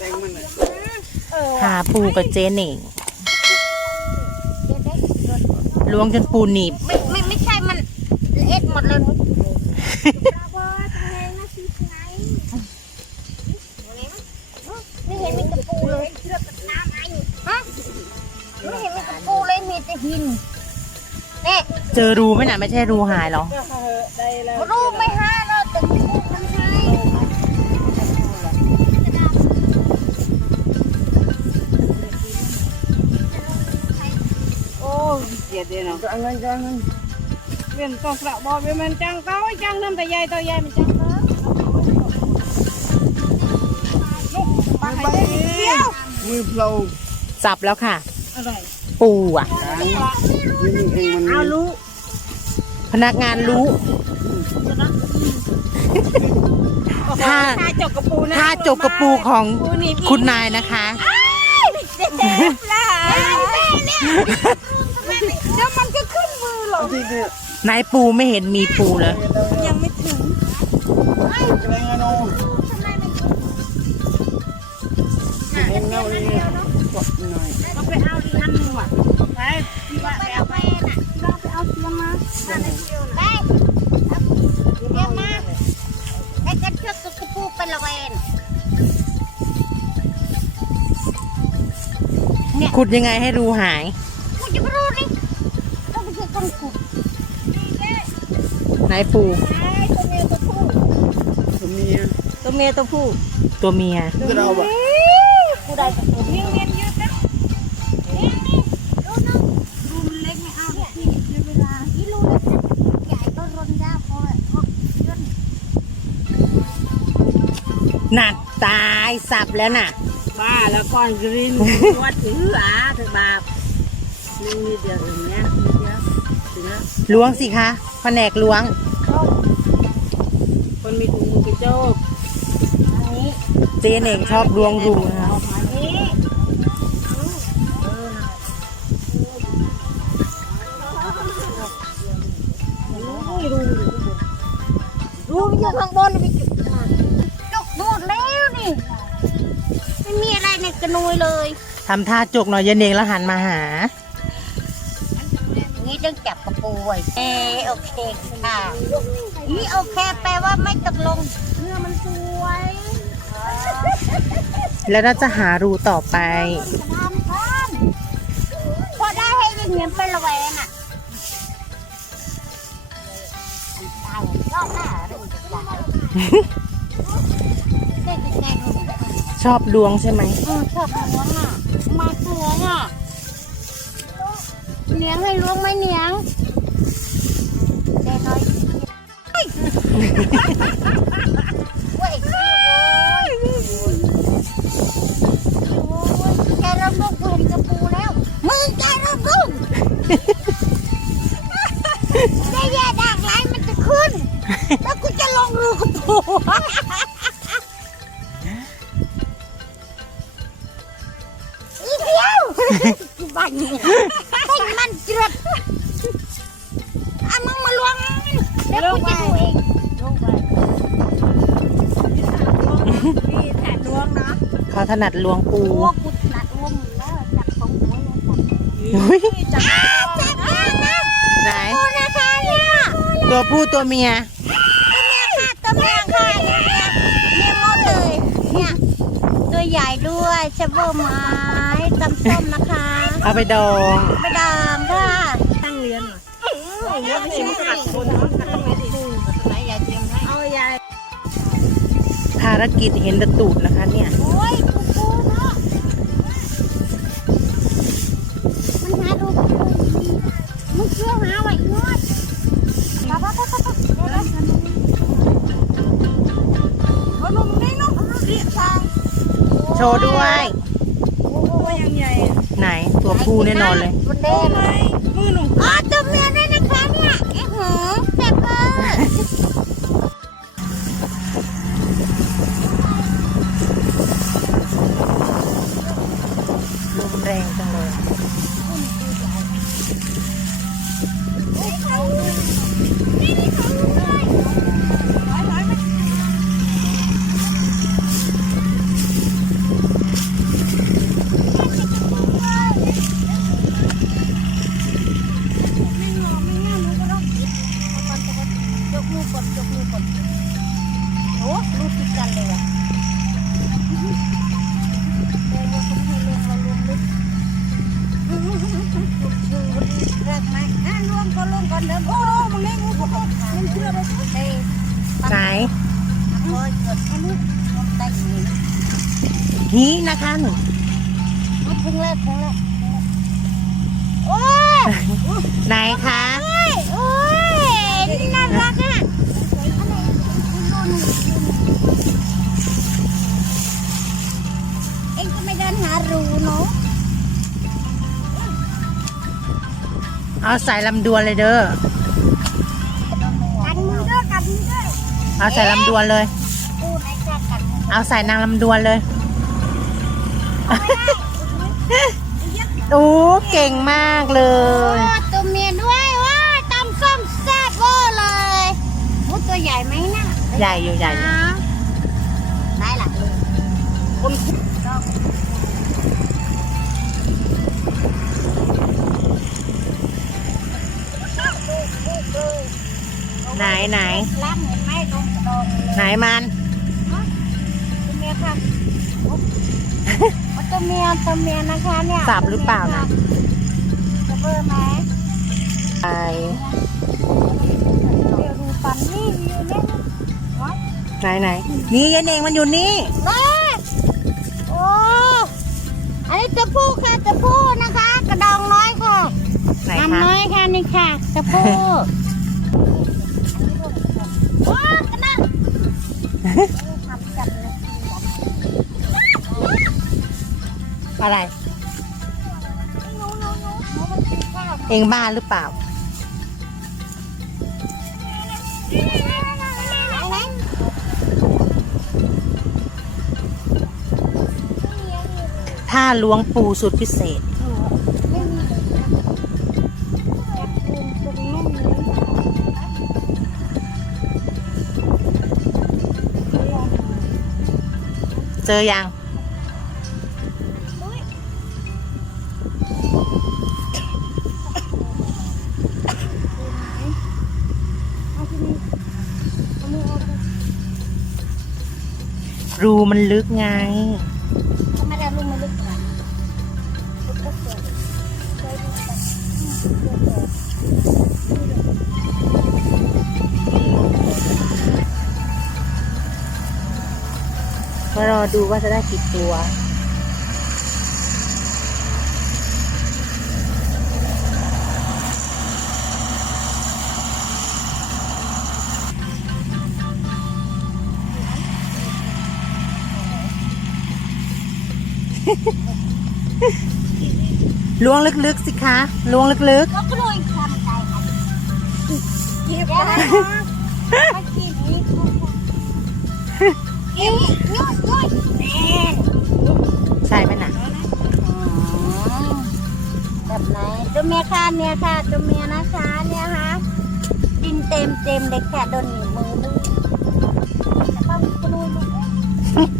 แตงมันอะหาปูกับเจเหน่งล้วงจนปูหนีบ ไม่ไม่ไม่ใช่มันเอ็ดหมดเลยไม่เห็นมีตะปูเลยฮะไม่เห็นมีตะปูเลยมีแต่หินเนี่ยเจอรูไหมน่ะไม่ใช่รูหายหรอรูปไม่ห้าเราแต่ปู เกียดเดียวเนาะจังเงินจังเงินเวียนตอกกระบอกเวียนมันจังเขาจังน้ำแต่ใหญ่ตัวใหญ่มันจังเขาลูกมาให้ได้นิดเดียวมือเปล่าจับแล้วค่ะอะไรปูอะนี่เองมันเอาลูกพนักงานรู้ถ้าถ้าจกกระปูนะถ้าจกกระปูของคุณนายนะคะเดี๋ยวมันจะขึ้ นมือหรอกที่เนี่ยนายปูไม่เห็นมีปูเลย ยังไม่ถึงแกล้งไอ้น้องเองเงาเลยกดหน่อยต้องไปเอาอีกอันหนึงว่ะไปที่ว่าไปเอาไปน่ะเราไปเอาเทียมมาได้เทียมาไอ้กระเชือกกระปูเป็นละเวนขุดยังไงให้รูหาย ต้องไปเจอคนขุดนายปูไอ้ตัวเมียตัวผู้ผมมีตัวเมียตัวผู้ตัวเมียก็เราแบบกูได้กับตัวเมียเมียยืดนะนี่นี่ดูนะดูมันเล็กไม่เอาที่ในเวลาที่รู้เลยใหญ่ก็รนยากพอพอยืนน่ะตายสับแล้วน่ะป้าแล้วก้อนกรีนวัดถือหาถือบาปนี่นิดเดียวอย่างเงี้ย ล้วล้วงสิคะแผนกล้วง คนมีถุงมือกระโจกอันนี้เจเหน่งชอบล้วงรูนะคะ อันนี้รูมันอยู่ข้างบนมีจุดจุกหมดแล้วนี่ ไม่มีอะไรในกระนุยเลย ทำท่าจกหน่อยเยนเน่งแล้วหันมาหานี่ต้องจับ กระปูไว้เออโอเคค่ะ นี่โอเคแปลว่าไม่ตกลงเนื้อมันสวยแล้วน่าจะหารูต่อไปทำท่านพอได้ให้ยิงเงี้ยเป็นระแวงอะตายรอบหน้าเรื่องจะตายได้ยังไงหนูชอบล้วงใช่ไหมเออชอบล้วงอะมาล้วงอะเลี้ยงให้ล้วงไหมเลี้ยงเด็ น้อยเฮ้ยเว้ยโอ้ยแกรับลูกกูเห็นกระปูแล้ว มึงแกรับลูกแกแย่ดากไรมันจะขึ้น แล้วกูจะลงรูกระปูอีเดียวบ้านนี้มัน เดี๋ยวกูจะดูเองพี่แทนล้วงนะเขาถนัดล้วงปูตัวกูหนักล้วงแล้วจับของหัวเลยจับอุ๊ยจับจับมากนะไหนดูนะคะเนี่ยตัวผู้ตัวเมียตัวเมียค่ะตัวเมียค่ะเมียเมียหมดเลยเนี่ยตัวใหญ่ด้วยชะโบไม้ตำส้มนะคะ เอาไปดองไปดามค่ะตั้งเรียนเลี้ยงไม่ใช่ารกิจเห็นแตะตูดนะคะเนี่ย โอ้ยกูกูเนาะมันหาดูกูมึงเชื่อหาไว้งอดไปไปไปไปไปไปเอาลงนี่เนาะเรียกทางโชว์ด้วย โอ้ยยังใหญ่ไหนตัวผู้แน่นอนเลยมันเด้งไหมมือหนุ่มอ๋อตัวเมียด้วยนะคะเนี่ยเอ้หือแซ่บเวอร์ มันเชื่อไปเต้ไหนโอ้ยเกิดแค่นี้ได้ยินฮีนะคะหนูพึ่งแรกพึ่งแรกโอ้ยไหนคะโอ้ยน่ารักอะ เอาใส่ลำดวนเลยเด้อกันมือด้วยกันมือด้วยเอาใส่ลำดวนเลย กูไหนจะกันมือเอาใส่นางลำดวนเลยโอ้เก่งมากเลโอ้ย ตัวเมียด้วยว้าตำส้มแซ่บเวอร์เลยโอ้ตัวใหญ่ไหมน่ะใหญ่อยู่ใหญ่อยู่ ได้หลักเลยคนก็ ไหนไหน ล้างเห็นไหมตรงกระดองเลยไหนมัน ตัวเมียค่ะโอ้ตัวเมียตัวเมียนะคะเนี่ยสับหรือเปล่านะ จะเบอร์ไหมไปเดี๋ยวดูปันนี่อยู่เนี่ยวะไหนไหนนี่ยันเองมันอยู่นี่มาโอ้อันนี้ตัวผู้ค่ะตัวผู้นะคะ กระดองน้อยค่ะไหนทำคะน้อยค่ะนี่ค่ะตัวผู้โอะไร เองบ้าหรือเปล่า ท่าล้วงปูสุดพิเศษ จอยังรูมันลึกไงไมได้ลูม่ลึกขนาลึกก็เกิด มเกิดเกิดมารอดูว่าจะได้กี่ตัว ล้วงลึกๆสิคะ ล้วงลึกก็กลัวอีกความใจค่ะเก็บไว้ไม่กินนี่คุณเก็บยุ่ยยุ่ยแน่นๆ ใช่ไหมน่ะแบบไหนตัวเมียค่ะเมียค่ะตัวเมียนะคะเนี่ยฮะดินเต็มเต็มเลยค่ะโดนหนีมือลูกแต่ป้าก็ดูลูก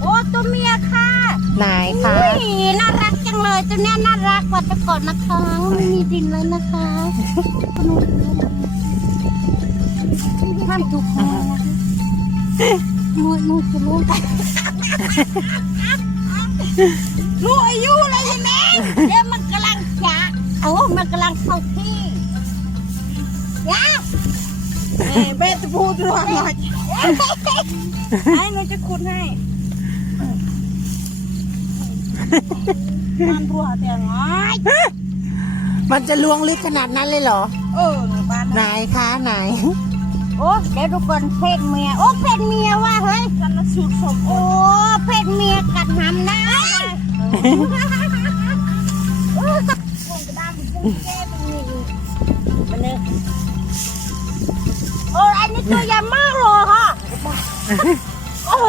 โอ้ตัวเมียค่ะไหนคะน่ารักจังเลยตัวเนี้ยน่ารักกว่าแต่ก่อนนะคะไม่มีดินเลยนะคะคุณดู ห้ามถูกคอนะคะนูนูจะรู้กันรู้อายุเลยใช่ไหมเดี๋ยวมันกำลังจะโอ้มันกำลังเข้าที่ยาเบ็ดจะพูดรอหน่อยให้หนูจะขุดให้มันรัวแต่ง้อยมันจะล้วงลึกขนาดนั้นเลยเหรอ เออหนูบ้านไหนคะไหนโอ้เดี๋ยวดูก่อนเพศเมีย โอ้เพศเมียว่ะเฮ้ยกันละสูตรสมโอ้เพศเมียกัดหำได้โอ้พวงกระดามเป็นแก้เป็นนี่มันเนี่ยโอ้อันนี้ตัวใหญ่มากเลยค่ะโอ้โห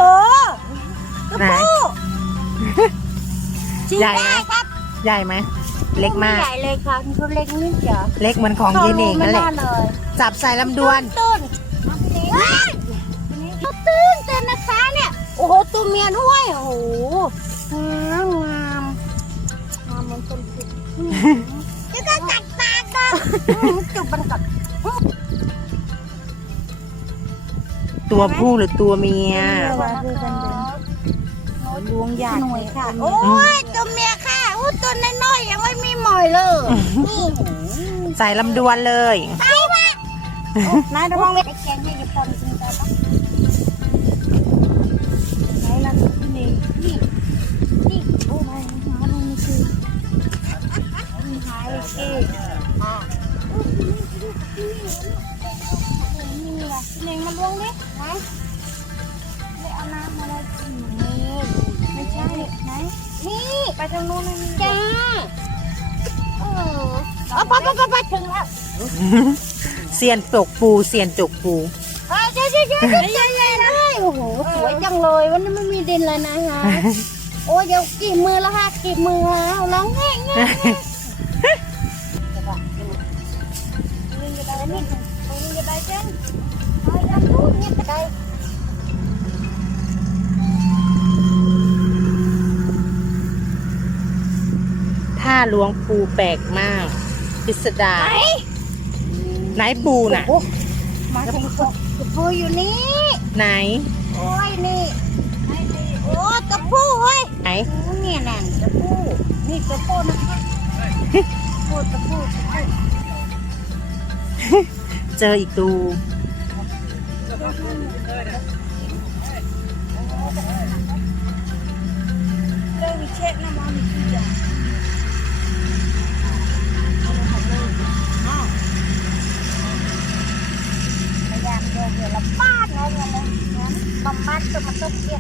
ตัวไหนผู้จริงใหญ่ไหมได้ครับ ใหญ่ไหมเล็กมากใหญ่เลยค่ะตัวเล็กนิดเดียวเล็กเหมือนของเยนเองนั่นแหละข้ารู้ไม่าเลยจับใส่ลำดวนตื่น ว้ายตัวตื่นตื่นนะคะเนี่ย โอ้โห ตัวเมียด้วย โอ้โห งามงามงามเหมือนคนผิดจะก็กัดปากก็จุบมันก่อนตัวผู้หรือตัวเมียลวงยากหน่วยค่ะ โอ้ย ตัวเมียค่ะโอ้ตัวน้อยๆยังไม่มีหมอยเลยนี่ใส่ลำดวนเลย ไปวะนายระวังเว้ รกินกันปะไหนล่ะที่นี่นี่นี่โอ้ยหาอะไรไม่คือหายเลยสิอะนี่แหละเน่งมาลวงดิไหนได้เอาน้ำมาเลยนี่ไม่ใช่ไหนนี่ไปทางโน้นเลยจ้าเออเอาไปไปไปถึงแล้วเซียนตกปูเซียนจกปู เอ้ยเจ๊เจ๊เจ๊เจ๊เจ๊เจ๊เลยโอ้โหสวยจังเลยวันนี้ไม่มีดินเลยนะฮะโอ้ยเดี๋ยวกี่มือแล้วฮะกี่มือแล้วร้องแง่แง่นี่จะได้นี่นี่จะได้เจ้นไอ้อันนู้นเนี่ยจะได้ท่าหลวงปูแปลกมากพิสดารไหนปูน่ะ มาถึงกระพูอยู่นี่ ไหน โอ้ยนี่โอ้กระพูเฮ้ยไหนโอ้เนี่ยนั่นกระพูนี่กระพูนะคะพูดกระพูกระพูเจออีกตูเลยวิเชษน้ำมันมีกี่อย่างพยายาม โยนเดี๋